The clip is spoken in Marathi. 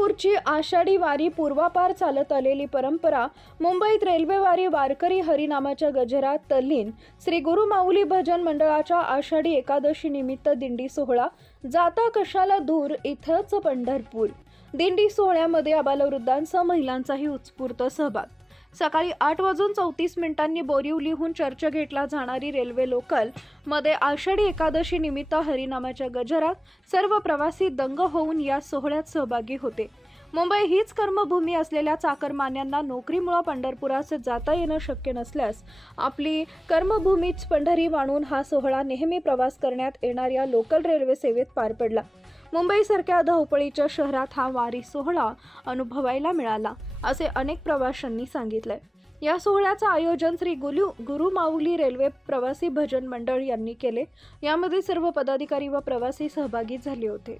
पंढरपूरची आषाढी वारी पूर्वापार चालत आलेली परंपरा मुंबईत रेल्वे वारी वारकरी हरिनामाच्या गजरात तल्लीन. श्री गुरु माऊली भजन मंडळाच्या आषाढी एकादशी निमित्त दिंडी सोहळा. जाता कशाला दूर इथंच पंढरपूर. दिंडी सोहळ्यामध्ये आबालवृद्धांसह महिलांचाही उत्स्फूर्त सहभाग. सकाळी 8:34 बोरिवलीहून चर्चगेटला जाणारी रेल्वे लोकल मध्ये आषाढी एकादशी निमित्त हरिनामाच्या गजरात सर्व प्रवासी दंग होऊन या सोहळ्यात सहभागी होते. मुंबई हीच कर्मभूमी असलेल्या चाकरमान्यांना नोकरीमुळे पंढरपुरास जाता येणं शक्य नसल्यास आपली कर्मभूमीच पंढरी मानून हा सोहळा नेहमी प्रवास करण्यात येणाऱ्या लोकल रेल्वे सेवेत पार पडला. मुंबईसारख्या धावपळीच्या शहरात हा वारी सोहळा अनुभवायला मिळाला, असे अनेक प्रवाशांनी सांगितले. या सोहळ्याचं आयोजन श्री गुरु माऊली रेल्वे प्रवासी भजन मंडळ यांनी केले. यामध्ये सर्व पदाधिकारी व प्रवासी सहभागी झाले होते.